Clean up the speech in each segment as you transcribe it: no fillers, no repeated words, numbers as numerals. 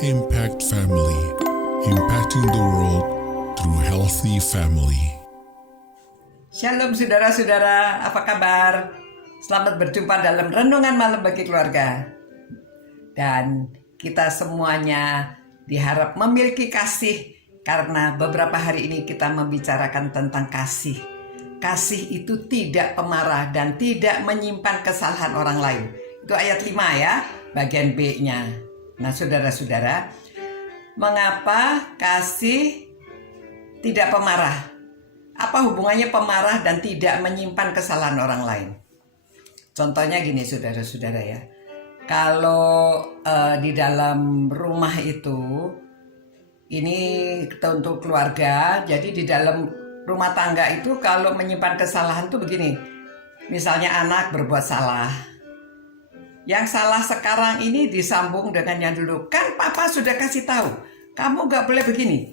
Impact Family, impacting the world through healthy family. Shalom saudara-saudara, apa kabar? Selamat berjumpa dalam Renungan Malam bagi Keluarga. Dan kita semuanya diharap memiliki kasih, karena beberapa hari ini kita membicarakan tentang kasih. Kasih itu tidak pemarah dan tidak menyimpan kesalahan orang lain. Itu ayat 5 ya, bagian B-nya. Nah saudara-saudara, mengapa kasih tidak pemarah? Apa hubungannya pemarah dan tidak menyimpan kesalahan orang lain? Contohnya gini saudara-saudara ya. Kalau di dalam rumah itu, ini untuk keluarga, jadi di dalam rumah tangga itu kalau menyimpan kesalahan tuh begini. Misalnya anak berbuat salah. Yang salah sekarang ini disambung dengan yang dulu. Kan papa sudah kasih tahu, kamu gak boleh begini.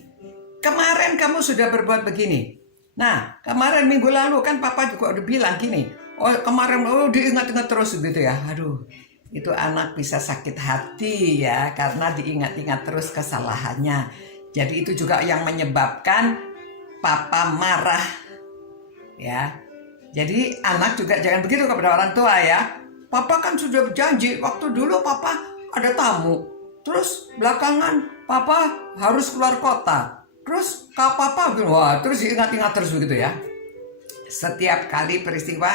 Kemarin kamu sudah berbuat begini. Nah, kemarin minggu lalu kan papa juga udah bilang gini. Oh kemarin, diingat-ingat terus gitu ya. Aduh, itu anak bisa sakit hati ya, karena diingat-ingat terus kesalahannya. Jadi itu juga yang menyebabkan papa marah ya. Jadi anak juga jangan begitu kepada orang tua ya. Papa kan sudah berjanji, waktu dulu papa ada tamu, terus belakangan papa harus keluar kota, terus kalau papa wah, terus diingat-ingat terus begitu ya. Setiap kali peristiwa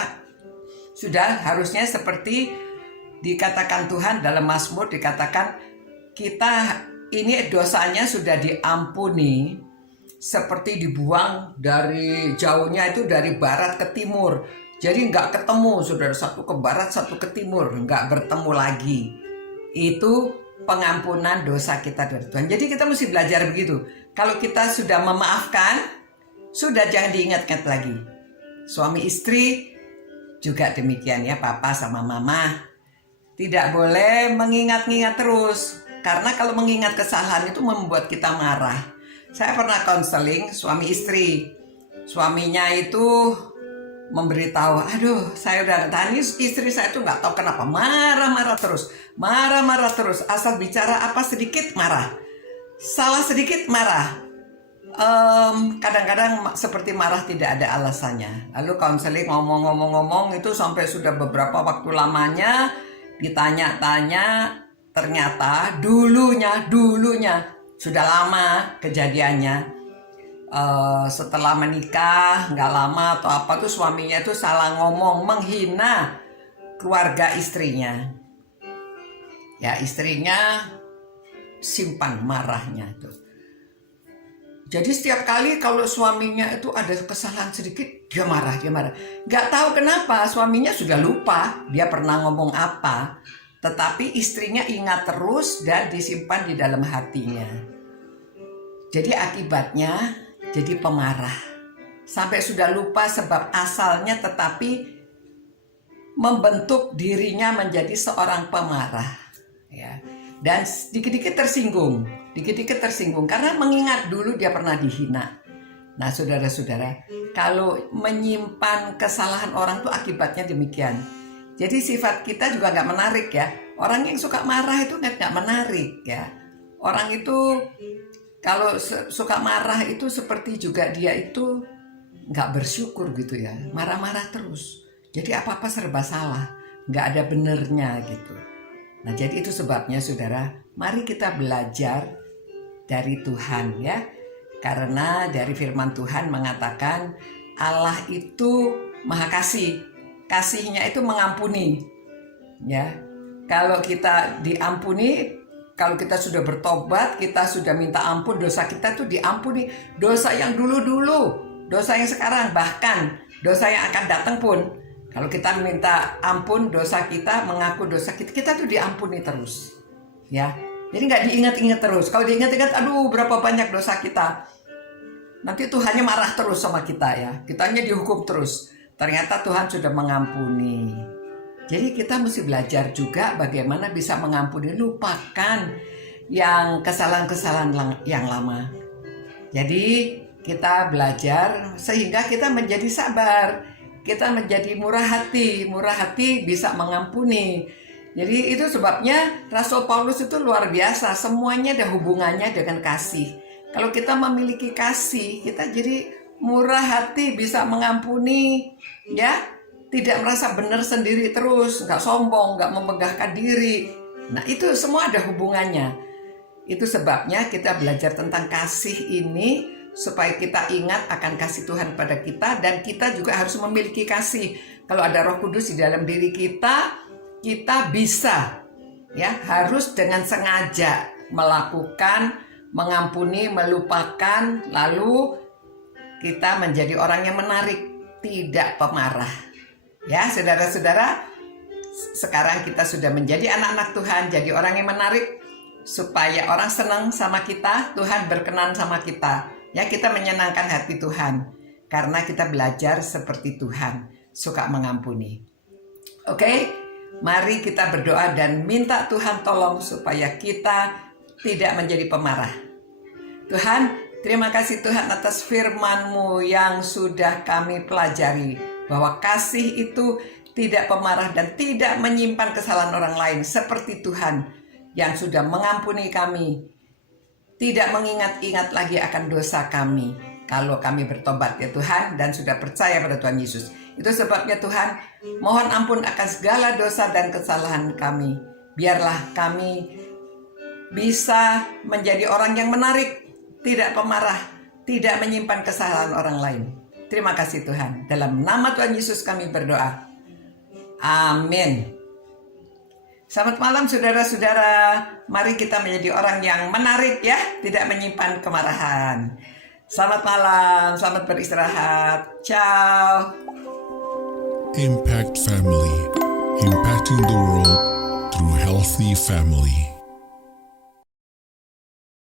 sudah harusnya seperti dikatakan Tuhan dalam Mazmur, dikatakan kita ini dosanya sudah diampuni, seperti dibuang dari jauhnya itu dari barat ke timur. Jadi nggak ketemu, saudara, satu ke barat, satu ke timur, nggak bertemu lagi. Itu pengampunan dosa kita dari Tuhan. Jadi kita mesti belajar begitu. Kalau kita sudah memaafkan, sudah jangan diingat-ingat lagi. Suami istri juga demikian ya, papa sama mama. Tidak boleh mengingat-ingat terus. Karena kalau mengingat kesalahan itu membuat kita marah. Saya pernah konseling suami istri. Suaminya itu memberitahu, aduh saya udah tadi istri saya tuh nggak tahu kenapa marah-marah terus, asal bicara apa sedikit marah, salah sedikit marah, kadang-kadang seperti marah tidak ada alasannya. Lalu konseling ngomong itu sampai sudah beberapa waktu lamanya ditanya-tanya, ternyata dulunya sudah lama kejadiannya. Setelah menikah nggak lama atau apa tuh suaminya tuh salah ngomong, menghina keluarga istrinya ya, istrinya simpan marahnya tuh. Jadi setiap kali kalau suaminya itu ada kesalahan sedikit dia marah, nggak tahu kenapa suaminya sudah lupa dia pernah ngomong apa, tetapi istrinya ingat terus dan disimpan di dalam hatinya. Jadi akibatnya jadi pemarah, sampai sudah lupa sebab asalnya, tetapi membentuk dirinya menjadi seorang pemarah ya. Dan dikit-dikit tersinggung karena mengingat dulu dia pernah dihina. Nah saudara-saudara, kalau menyimpan kesalahan orang itu akibatnya demikian. Jadi sifat kita juga nggak menarik ya. Orang yang suka marah itu nggak menarik ya. Orang itu kalau suka marah itu seperti juga dia itu nggak bersyukur gitu ya, marah-marah terus. Jadi apa-apa serba salah, nggak ada benernya gitu. Nah jadi itu sebabnya saudara, mari kita belajar dari Tuhan ya. Karena dari firman Tuhan mengatakan Allah itu maha kasih, kasihnya itu mengampuni ya. Kalau kita diampuni, kalau kita sudah bertobat, kita sudah minta ampun, dosa kita tuh diampuni. Dosa yang dulu-dulu, dosa yang sekarang, bahkan dosa yang akan datang pun. Kalau kita minta ampun dosa kita, mengaku dosa kita, kita tuh diampuni terus. Ya, jadi nggak diingat-ingat terus. Kalau diingat-ingat, aduh berapa banyak dosa kita. Nanti Tuhannya marah terus sama kita ya. Kitanya dihukum terus. Ternyata Tuhan sudah mengampuni. Jadi kita mesti belajar juga bagaimana bisa mengampuni, lupakan yang kesalahan-kesalahan yang lama. Jadi kita belajar sehingga kita menjadi sabar, kita menjadi murah hati bisa mengampuni. Jadi itu sebabnya Rasul Paulus itu luar biasa. Semuanya ada hubungannya dengan kasih. Kalau kita memiliki kasih, kita jadi murah hati, bisa mengampuni, ya, tidak merasa benar sendiri terus, nggak sombong, nggak memegahkan diri. Nah itu semua ada hubungannya. Itu sebabnya kita belajar tentang kasih ini supaya kita ingat akan kasih Tuhan pada kita, dan kita juga harus memiliki kasih. Kalau ada Roh Kudus di dalam diri kita bisa, ya, harus dengan sengaja melakukan, mengampuni, melupakan, lalu kita menjadi orang yang menarik, tidak pemarah. Ya, saudara-saudara, sekarang kita sudah menjadi anak-anak Tuhan, jadi orang yang menarik, supaya orang senang sama kita, Tuhan berkenan sama kita. Ya, kita menyenangkan hati Tuhan, karena kita belajar seperti Tuhan, suka mengampuni. Oke? Mari kita berdoa dan minta Tuhan tolong supaya kita tidak menjadi pemarah. Tuhan, terima kasih Tuhan atas firman-Mu yang sudah kami pelajari. Bahwa kasih itu tidak pemarah dan tidak menyimpan kesalahan orang lain. Seperti Tuhan yang sudah mengampuni kami. Tidak mengingat-ingat lagi akan dosa kami. Kalau kami bertobat ya Tuhan dan sudah percaya pada Tuhan Yesus. Itu sebabnya Tuhan, mohon ampun akan segala dosa dan kesalahan kami. Biarlah kami bisa menjadi orang yang menarik, tidak pemarah, tidak menyimpan kesalahan orang lain. Terima kasih Tuhan. Dalam nama Tuhan Yesus kami berdoa. Amin. Selamat malam saudara-saudara. Mari kita menjadi orang yang menarik ya, tidak menyimpan kemarahan. Selamat malam, selamat beristirahat. Ciao. Impact Family, impacting the world through healthy family.